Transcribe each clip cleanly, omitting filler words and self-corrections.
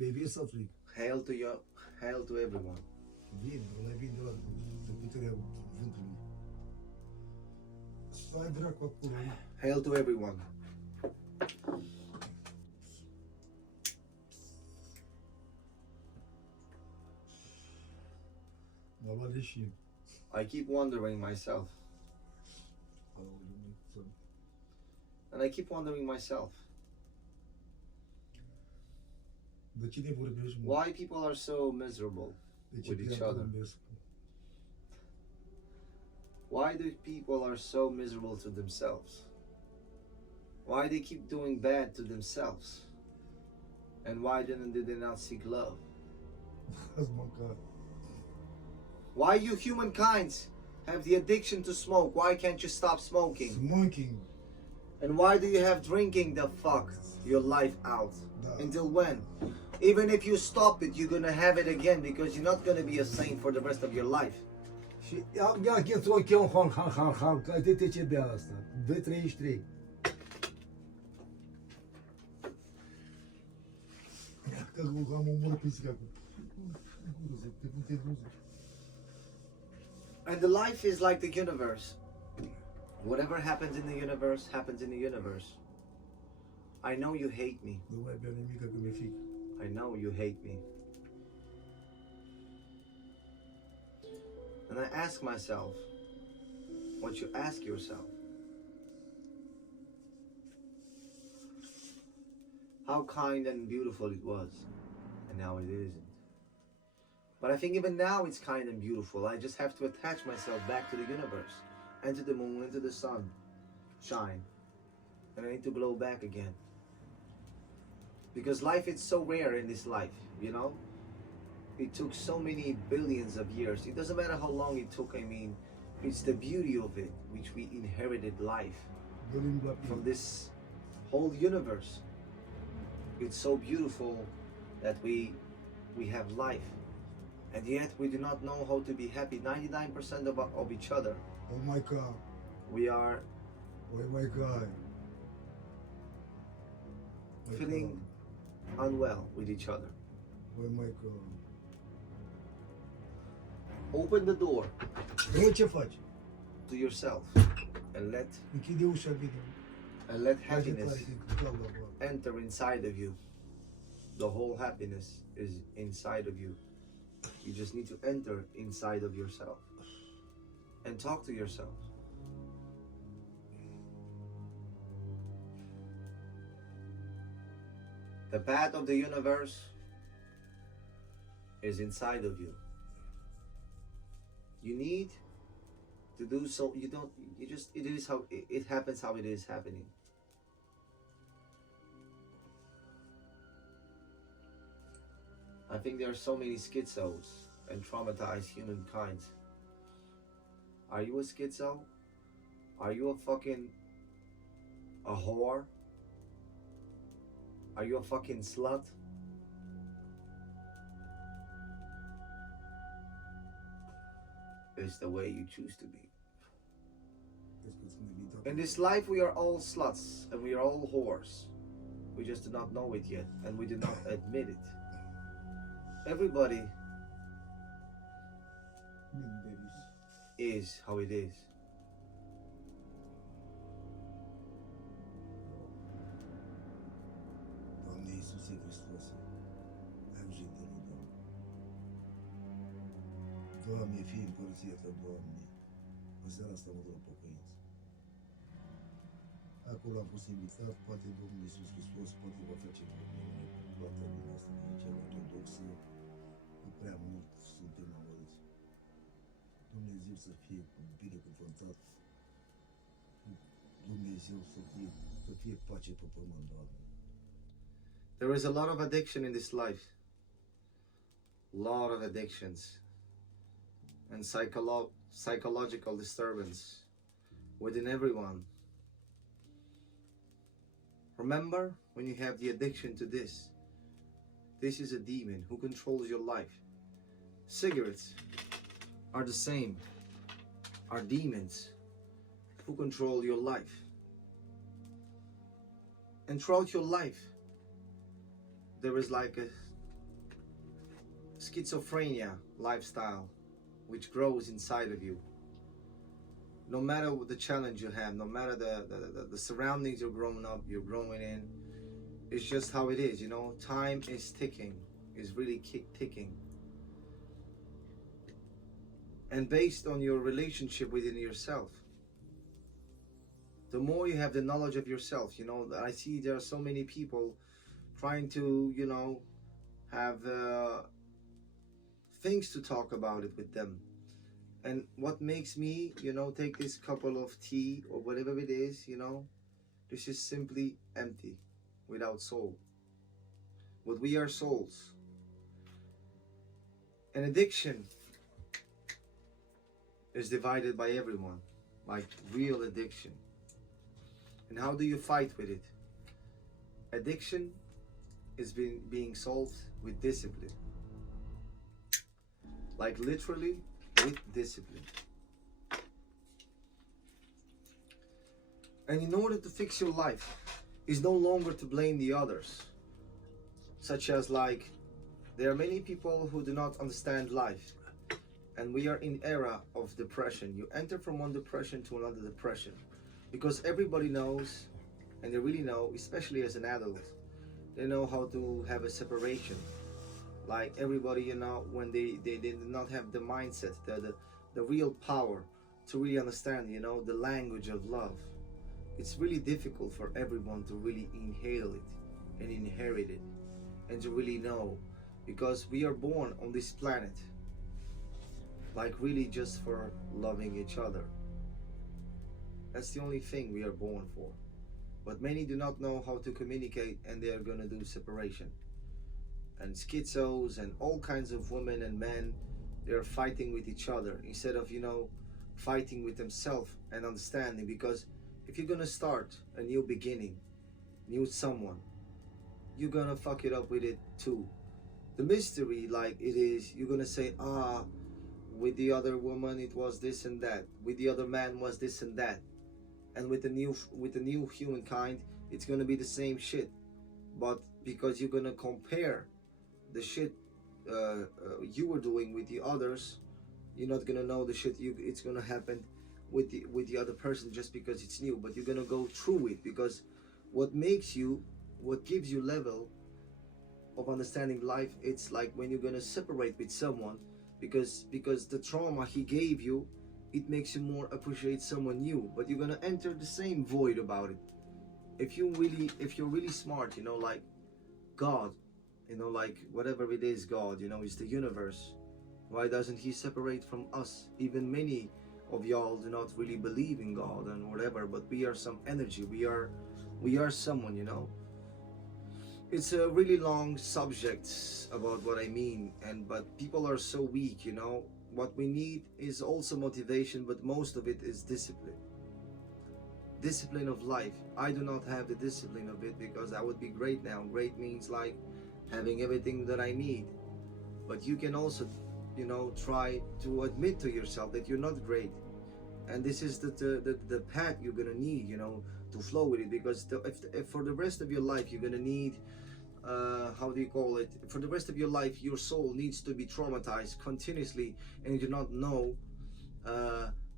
Baby, să fric. Hail to you, hail to everyone. Vin, ăla vin de la de puterea vântului. Stai dracu acolo. Hail to everyone. M-a luat leșin. I keep wondering myself, and I keep wondering myself, De cine vorbești, mă? why people are so miserable De ce with each te-am other. vorbesc? Why do people are so miserable to themselves? Why they keep doing bad to themselves? And why did they not seek love? Azi măcar. Why you humankind have the addiction to smoke? Why can't you stop smoking? Smoking. And why do you have drinking the fuck your life out? Da. Until when? Even if you stop it, you're gonna have it again because you're not gonna be a saint for the rest of your life. Și ia cheț ochii un han, că de ce bea asta? 233. Că am omorât pisica acum. Te pute gruză. And the life is like the universe. Whatever happens in the universe happens in the universe. I know you hate me. Nu mai bea nimic că mi-e frică. I know you hate me. And I ask myself what you ask yourself. How kind and beautiful it was, and now it isn't. But I think even now it's kind and beautiful. I just have to attach myself back to the universe, and to the moon, and to the sun, shine. And I need to glow back again. Because life is so rare in this life, you know? It took so many billions of years. It doesn't matter how long it took, I mean, it's the beauty of it, which we inherited life from this whole universe. It's so beautiful that we have life. And yet we do not know how to be happy. 99% of each other. Oh my God. We are Oh my God. feeling unwell with each other. Oh my God. Open the door Bă, ce faci? to yourself and Închide ușa, bine. let Ajută happiness tare, că clau la boală. enter inside of you. The whole happiness is inside of you. You just need to enter inside of yourself and talk to yourself. The path of the universe is inside of you. You need to do so. It is how it happens, how it is happening. I think there are so many schizos and traumatized humankind. Are you a schizo? Are you a whore? Are you a fucking slut? It's the way you choose to be. In this life we are all sluts and we are all whores. We just do not know it yet and we do not admit it. Everybody is how it is. Doamne Iisuse Hristoase, ajută-ne, Doamne. Doamne, fii împărăția Ta, Doamne. În seara asta mă duc la pocăință. Acolo am fost invitat, poate Domnul Iisus Hristos poate va face minune cu toată lumea asta din cea ortodoxă, că prea mult suntem amărâți. Dumnezeu să fie binecuvântat, Dumnezeu să fie pace pe pământ, Doamne. There is a lot of addiction in this life. Lot of addictions and psychological disturbance within everyone. Remember, when you have the addiction to this, this is a demon who controls your life. Cigarettes are the same, are demons who control your life. And throughout your life, there is like schizophrenia lifestyle which grows inside of you. No matter what the challenge you have, no matter the surroundings you're growing up, you're growing in, it's just how it is, you know. Time is ticking, is really ticking. And based on your relationship within yourself, the more you have the knowledge of yourself, you know, I see there are so many people trying to, you know, have things to talk about it with them. And what makes me, you know, take this couple of tea or whatever it is, you know, this is simply empty, without soul. But we are souls. An addiction is divided by everyone, like real addiction. And how do you fight with it? Addiction is being solved with discipline. Like literally with discipline. And in order to fix your life, is no longer to blame the others. Such as like, there are many people who do not understand life. And we are in era of depression. You enter from one depression to another depression. Because everybody knows, and they really know, especially as an adult, they know how to have a separation. Like everybody, you know, when they did not have the mindset, the real power to really understand, you know, the language of love. It's really difficult for everyone to really inhale it and inherit it and to really know, because we are born on this planet like really just for loving each other. That's the only thing we are born for. But many do not know how to communicate, and they are gonna do separation. And schizos and all kinds of women and men, they are fighting with each other instead of, you know, fighting with themselves and understanding. Because if you're gonna start a new beginning, new someone, you're gonna fuck it up with it too. The mystery, like it is, you're gonna say, with the other woman it was this and that, with the other man was this and that, and with the new humankind it's gonna be the same shit. But because you're gonna compare the shit you were doing with the others, you're not gonna know the shit it's gonna happen with the other person just because it's new. But you're gonna go through it, because what gives you level of understanding life, it's like when you're gonna separate with someone, because the trauma he gave you, it makes you more appreciate someone new. But you're gonna enter the same void about it. If you're really smart, you know, like God, you know, like whatever it is, God, you know, is the universe. Why doesn't he separate from us? Even many of y'all do not really believe in God and whatever, but we are some energy, we are someone, you know. It's a really long subject about what I mean, but people are so weak, you know. What we need is also motivation, but most of it is discipline. Discipline of life. I do not have the discipline of it, because I would be great now. Great means like having everything that I need. But you can also, you know, try to admit to yourself that you're not great. And this is the path you're gonna need, you know, to flow with it. Because if for the rest of your life you're gonna need, how do you call it? For the rest of your life, your soul needs to be traumatized continuously, and you do not know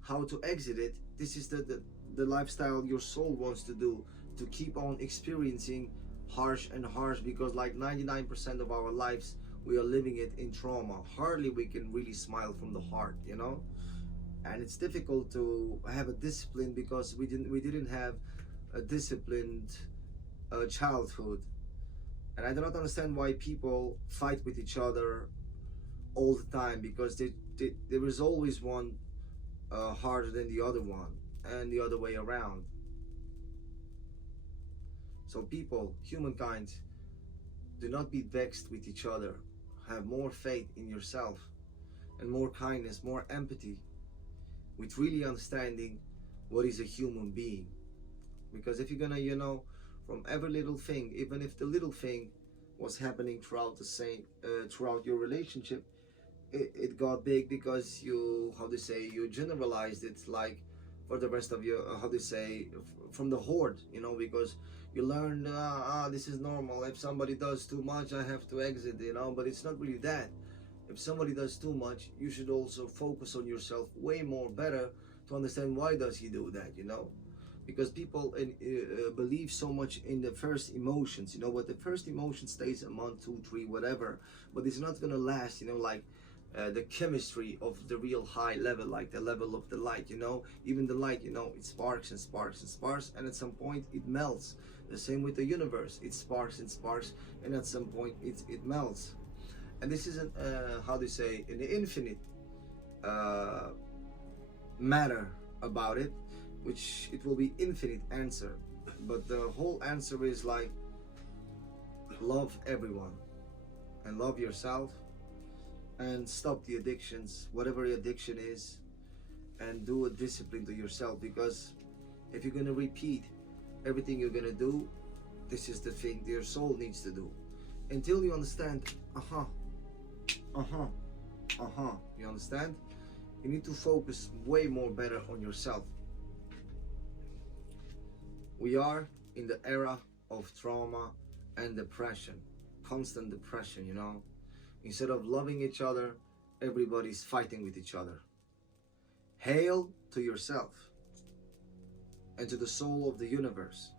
how to exit it. This is the lifestyle your soul wants to do, to keep on experiencing harsh and harsh, because like 99% of our lives we are living it in trauma. Hardly we can really smile from the heart, you know. And it's difficult to have a discipline, because we didn't have a disciplined childhood. And I do not understand why people fight with each other all the time, because there is always one harder than the other one, and the other way around. So people, humankind, do not be vexed with each other. Have more faith in yourself, and more kindness, more empathy, with really understanding what is a human being. Because if you're gonna, you know, from every little thing, even if the little thing was happening throughout throughout your relationship, it got big, because you, how to say, you generalized it, like for the rest of your, how to say, from the horde, you know, because you learned, this is normal. If somebody does too much, I have to exit, you know. But it's not really that. if somebody does too much, you should also focus on yourself way more better to understand why does he do that, you know. Because people believe so much in the first emotions, you know, but the first emotion stays a month, 2, 3, whatever, but it's not gonna last, you know, like the chemistry of the real high level, like the level of the light, you know. Even the light, you know, it sparks and sparks and sparks, and at some point it melts. The same with the universe, it sparks and sparks, and at some point it melts. And this isn't how do you say, an infinite uh, matter about it, which it will be infinite answer, but the whole answer is like, love everyone and love yourself, and stop the addictions, whatever the addiction is, and do a discipline to yourself. Because if you're gonna repeat everything you're gonna do, this is the thing your soul needs to do. Until you understand, you understand? You need to focus way more better on yourself. We are in the era of trauma and depression, constant depression, you know. Instead of loving each other, everybody's fighting with each other. Hail to yourself and to the soul of the universe.